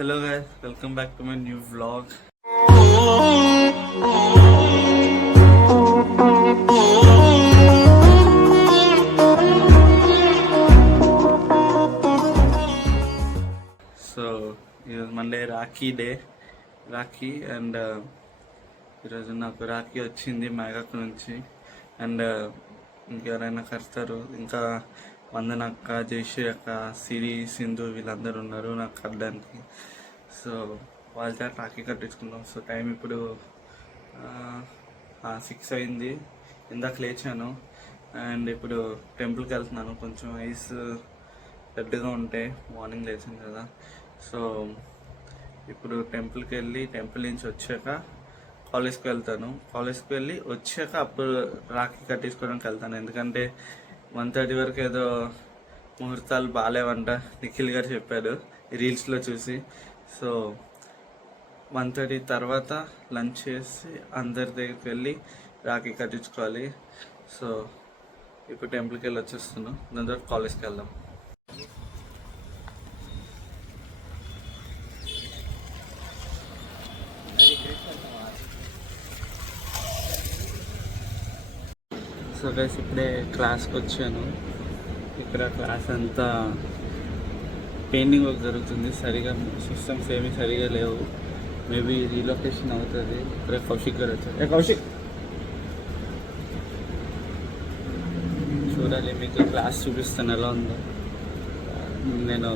Hello guys, welcome back to my new vlog. So ఈరోజు Monday Rakhi day. Rakhi and ఈరోజు నాకు రాఖీ వచ్చింది మేఘక్ నుంచి. అండ్ ఇంకెవరైనా కడతారు, ఇంకా వందన అక్క, జయశ్రీ అక్క, సిరి, సింధు వీళ్ళందరూ ఉన్నారు నాకు కట్టడానికి. సో వాళ్ళ చేత రాఖీ కట్టించుకున్నాం. సో టైం ఇప్పుడు 6 అయింది. ఇందాక లేచాను అండ్ ఇప్పుడు టెంపుల్కి వెళ్తున్నాను. కొంచెం ఐస్ పెద్దగా ఉంటే మార్నింగ్ లేచాను కదా. సో ఇప్పుడు టెంపుల్కి వెళ్ళి టెంపుల్ నుంచి వచ్చాక కాలేజ్కి వెళ్తాను. కాలేజ్కి వెళ్ళి వచ్చాక అప్పుడు రాఖీ కట్టించుకోవడానికి వెళ్తాను. ఎందుకంటే 1:30 వరకు ఏదో ముహూర్తాలు బాగాలేవంట నిఖిల్ గారు చెప్పారు రీల్స్లో చూసి. సో 1:30 తర్వాత లంచ్ చేసి అందరి దగ్గరికి వెళ్ళి రాఖీ కట్టించుకోవాలి. సో ఇప్పుడు టెంపుల్కి వెళ్ళి వచ్చేస్తున్నాను. దాని తర్వాత కాలేజ్కి వెళ్దాం. సో గైస్ ఇప్పుడే క్లాస్కి వచ్చాను. ఇక్కడ క్లాస్ అంతా పెయింటింగ్ వర్క్ జరుగుతుంది. సరిగా సిస్టమ్స్ ఏమీ సరిగా లేవు. మేబీ రీలొకేషన్ అవుతుంది. ఇక్కడే కౌశిక్ గారు వచ్చారు. కౌశిక్ చూడాలి, మీకు క్లాస్ చూపిస్తాను ఎలా ఉందో. నేను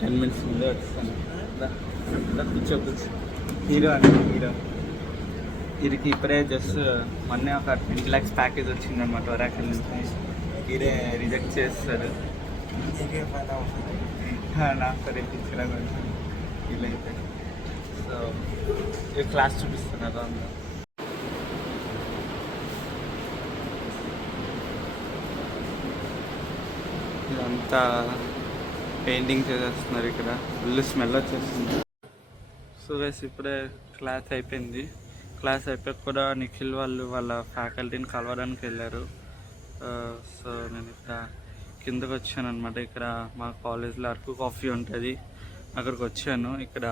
10 minutes ముందే వచ్చేస్తాను. కూర్చో హీరో అండి, హీరో. వీరికి ఇప్పుడే జస్ట్ మొన్నే ఒక 20 lakhs ప్యాకేజ్ వచ్చిందన్నమాట ఒరాకిల్ నుంచి. ఇదే రిజెక్ట్ చేస్తారు. నాకు సరే ఇప్పించడం వీళ్ళైతే. సో ఈ క్లాస్ చూపిస్తున్నారు అందరూ. ఇదంతా పెయింటింగ్ చేసేస్తున్నారు. ఇక్కడ ఫుల్ స్మెల్ వచ్చేస్తుంది. సో గైస్ ఇప్పుడే క్లాస్ అయిపోయింది. క్లాస్ అయిపోయాక కూడా నిఖిల్ వాళ్ళు వాళ్ళ ఫ్యాకల్టీని కలవడానికి వెళ్ళారు. సో నేను ఇక్కడ కిందకు వచ్చాను అనమాట. ఇక్కడ మా కాలేజ్లో అరకు కాఫీ ఉంటుంది, అక్కడికి వచ్చాను. ఇక్కడ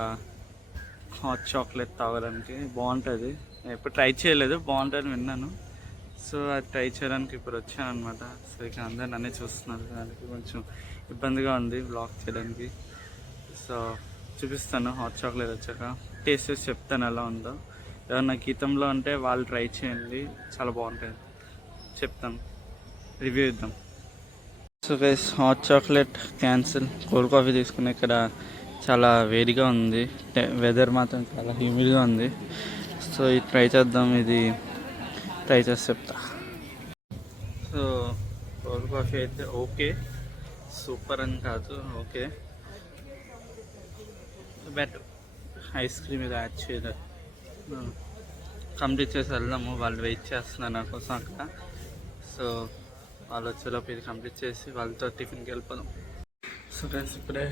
హాట్ చాక్లెట్ తాగడానికి బాగుంటుంది. ఎప్పుడు ట్రై చేయలేదు, బాగుంటుంది విన్నాను. సో అది ట్రై చేయడానికి ఇప్పుడు వచ్చాను అనమాట. సో ఇక్కడ అందరు నన్నే చూస్తున్నారు, దానికి కొంచెం ఇబ్బందిగా ఉంది బ్లాగ్ చేయడానికి. సో చూపిస్తాను హాట్ చాక్లెట్ వచ్చాక, టేస్ట్ చేసి చెప్తాను ఎలా ఉందో. ఏమన్నా గీతంలో ఉంటే వాళ్ళు ట్రై చేయండి, చాలా బాగుంటుంది, చెప్తాను, రివ్యూ ఇద్దాం. So guys hot chocolate cancel. Cold coffee తీసుకుని ఇక్కడ చాలా వేడిగా ఉంది, వెదర్ మాత్రం చాలా హ్యూమిడ్గా ఉంది. సో ఇది ట్రై చేద్దాం, ఇది ట్రై చేసి చెప్తా. సో కోల్డ్ కాఫీ అయితే ఓకే, సూపర్ అని కాదు, ఓకే. బట్ ఐస్ క్రీమ్ ఇది యాడ్ చేయలేదు. కంప్లీట్ చేసి వెళ్దాము, వాళ్ళు వెయిట్ చేస్తున్నారు నా కోసం అక్కడ. సో వాళ్ళు వచ్చేలోపు ఇది కంప్లీట్ చేసి వాళ్ళతో టిఫిన్కి వెళ్ళిపోదాం. సో ఫ్రెండ్స్ ఇప్పుడే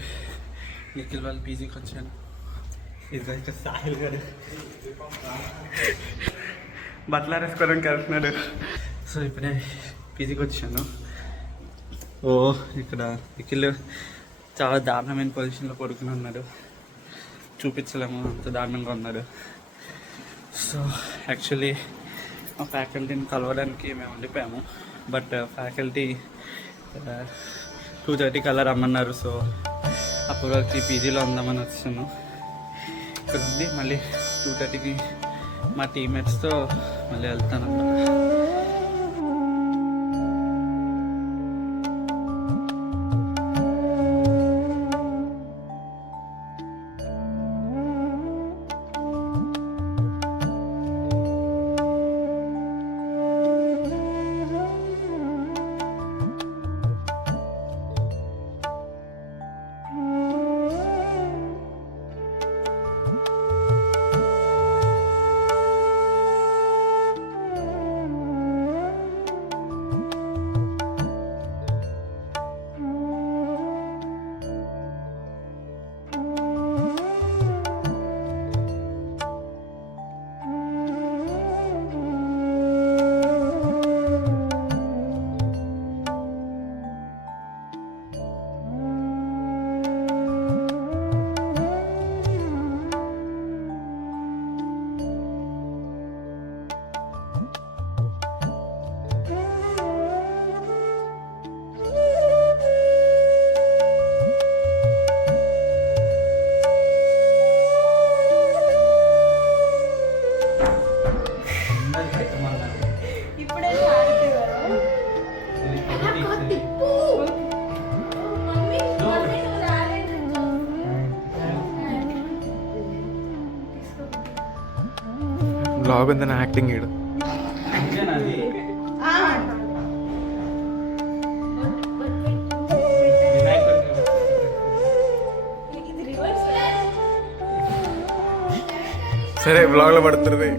నిఖిల్ వాళ్ళు పీజీకి వచ్చాను. ఇదైతే సాహిల్ గారు బట్టలు ఆరేసుకోవడానికి వెళ్తున్నాడు. సో ఇప్పుడే పీజీకి వచ్చాను. ఓ ఇక్కడ నిఖిల్ చాలా దారుణమైన పొజిషన్లో పడుకుని ఉన్నాడు, చూపించలేము, అంత దారుణంగా ఉన్నాడు. సో యాక్చువల్లీ మా ఫ్యాకల్టీని కలవడానికి మేము ఉండిపోయాము. బట్ ఫ్యాకల్టీ 2:30 కల్లా రమ్మన్నారు. సో అప్పటి వరకు పీజీలో ఉందామని వచ్చాను. ఇక్కడ ఉండి మళ్ళీ 2:30కి మా టీమ్మేట్స్తో మళ్ళీ వెళ్తాను అన్నమాట. బాగుందని యాక్టింగ్ ఈడు. సరే బ్లాగ్ లో పడుతుంది.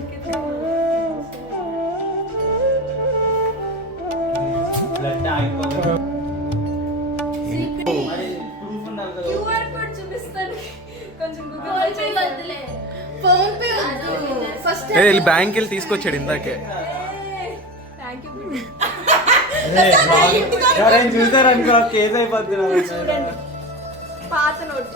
బ్యాంక్ వెళ్ళి తీసుకొచ్చాడు ఇందాకే. చూసారనుకో కేసు అయిపోతుంది. పాత నోట్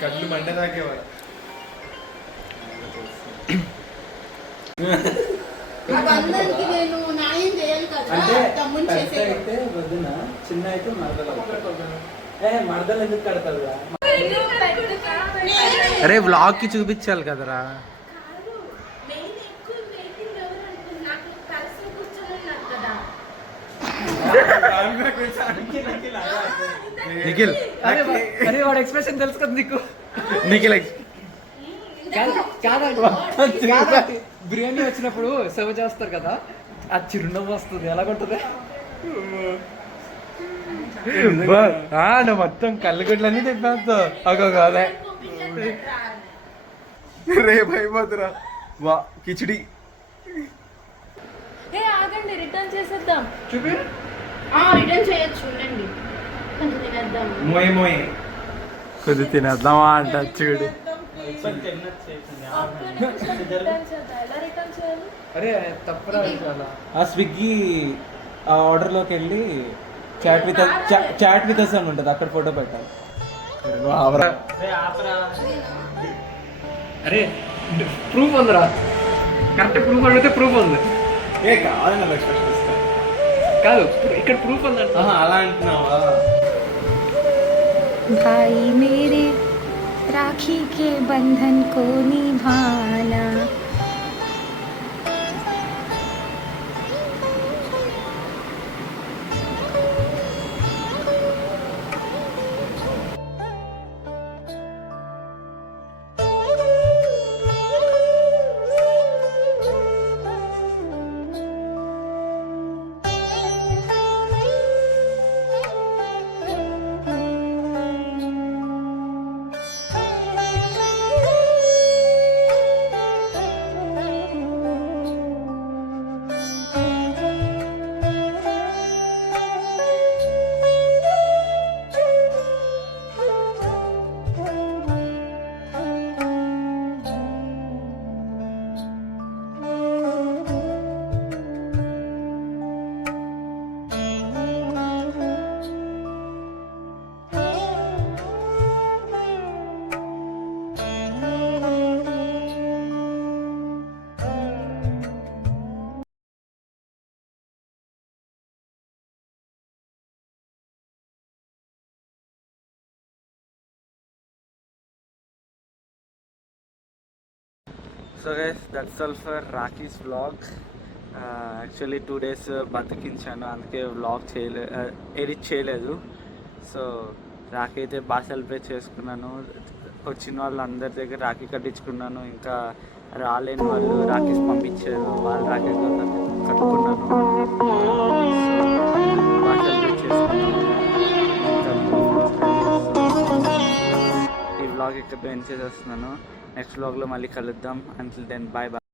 కళ్ళు మండదాకేవాడు. చిన్న అయితే మరదలు ఎందుకు కడతారు? అరే వ్లాగ్ కి చూపించాలి కదరా. నిఖిల్ అరే వాడు ఎక్స్ప్రెషన్ తెలుసు కదా నీకు. నిఖిల్ బిర్యానీ వచ్చినప్పుడు సర్వ్ చేస్తారు కదా, ఆ చిరునవ్వు వస్తుంది. ఎలాగుంటుంది? నువ్వు మొత్తం కళ్ళుగుడ్లన్నీ తిప్పేస్తావు. అదే రేపు అయిపోతురా. వా కిచిడి ఆగండి, రిటర్న్ చేసేద్దాం. చూపి రిటర్న్ చేయొచ్చు. ఉండండి, కొంచెం తినేద్దాం. కొద్ది తినేద్దామా అంట చూడు. అరే తప్పరా. ఆ స్విగ్గీ ఆ ఆర్డర్లోకి వెళ్ళి చాట్ విత్ అస్ అని ఉంటుంది, అక్కడ ఫోటో పెట్టాలి. అరే ప్రూఫ్ ఉందిరా, కరెక్ట్ ప్రూఫ్ అడిగితే ప్రూఫ్ ఉంది. కాదు ఇక్కడ ప్రూఫ్ ఉందంట. అలా అంటున్నావా? भाई मेरे राखी के बंधन को निभाना, so guys that's all for Rocky's vlog. Actually 2 days బతికించాను, అందుకే వ్లాగ్ ఎడిట్ చేయలేదు. సో రాఖీ అయితే బాగా సెలబ్రేట్ చేసుకున్నాను. వచ్చిన వాళ్ళు అందరి దగ్గర రాఖీ కట్టించుకున్నాను. ఇంకా రాలేని వాళ్ళు రాఖీస్ పంపించారు, వాళ్ళు రాఖీ కట్టుకున్నాను. బాగా సెలబ్రేట్ చేసుకున్నాను. ఈ వ్లాగ్ ఇక్కడ ఎండ్ చేసేస్తున్నాను. నెక్స్ట్ వ్లాగ్లో మళ్ళీ కలుద్దాం. Until then bye bye.